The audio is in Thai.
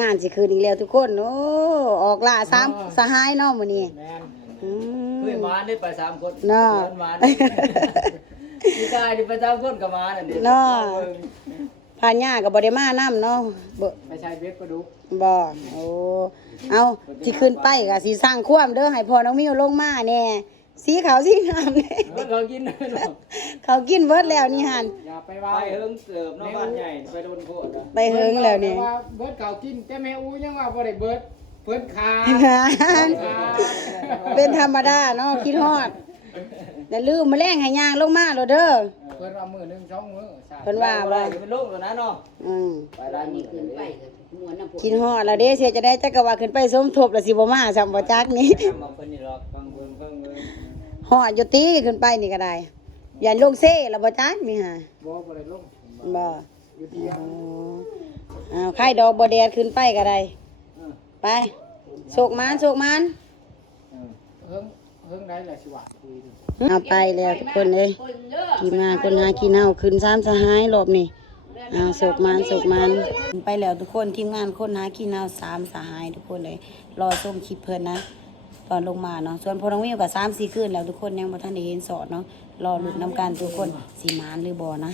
งานสิคืนอีกแล้วทุกคนโอ้ออกล่าสามสหายเนาะมื้อนี้เพื่อนมาได้ไป3 คนเนาะมาพี่กายนี่ไป3 คนก็มานั่นดิเนาะพาย่าก็บ่ได้มานํเนาะบ่ไปใช้เบ็ดปลาดุกบ่โอ้เอาสิขึ้นไปก็สิสร้างความเด้อให้พ่อน้องมิวลงมาแน่สีขาวสีงามแน่เขากินเขากินเบิดแล้วนี่หั่นอย่าไปว่าไปเฮิงเสิร์ฟเนาะบ้านใหญ่ไปโดนโพดไปเฮิงแล้วนี่ว่าเบิดเขากินแต่แม่อูยังว่าบ่ได้เบิดเพิ่นขาเป็นธรรมดาเนาะคิดฮอดอย่าลืมมาแลงให้ย่างลงมาโลดเด้อเพิ่นว่ามื้อนึง2มื้อเพิ่นว่าบ่เป็นลูกแล้วนะเนาะไปร้านนี้ขึ้นไปม่วนน้ำคิดฮอดแล้วเด้เสียจะได้จักก็ว่าขึ้นไปสมทบแล้วสิบ่มาซ้ำบ่จักนี่มาเพิ่นนี่หรอกฟังเบิ่งฮอดอยู่ติขึ้นไปนี่ก็ได้อย่าลงเซ่แล้วบ่จักนี่ฮะบ่ได้ลงบ่อยู่ที่อ้าวไข่ดอกบ่แดดขึ้นไปก็ได้ไปโชคมานเฮิงได้แหละสิว่าคุยเอาไปแล้วทุกคนเอ้ยทีมงานคนหากินเฮาขึ้น3สหายรอบนี้เอาโชคมานไปแล้วทุกคนทีมงานคนหากินเฮา3สหายทุกคนเลยรอชมคลิปเพิ่นนะตอนลงมาเนาะส่วนพอน้องวิวก็3-4คืนแล้วทุกคนยังบ่ทันได้เห็นสอดเนาะรอลุ้นนำกันทุกคนสิมานหรือบ่นะ